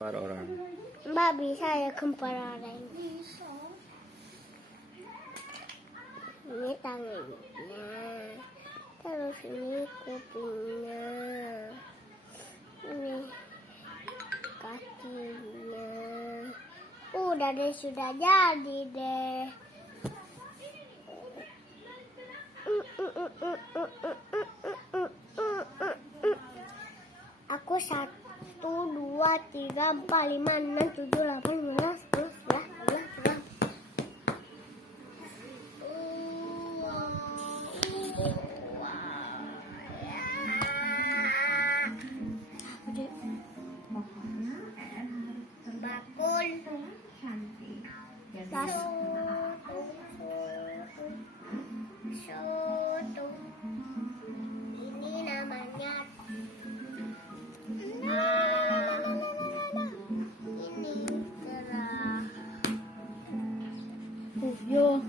Per orang. Mbak, bisa ya kempar orang. Ini tangannya, terus ini kupingnya, ini kakinya. Udah deh, sudah jadi deh. Aku 1, 2, 3, 4, 5, 6, 7, 8, 9, 10, 11, 12, 13. Bakul. Soto. Ini namanya. Ini kerah. Yo.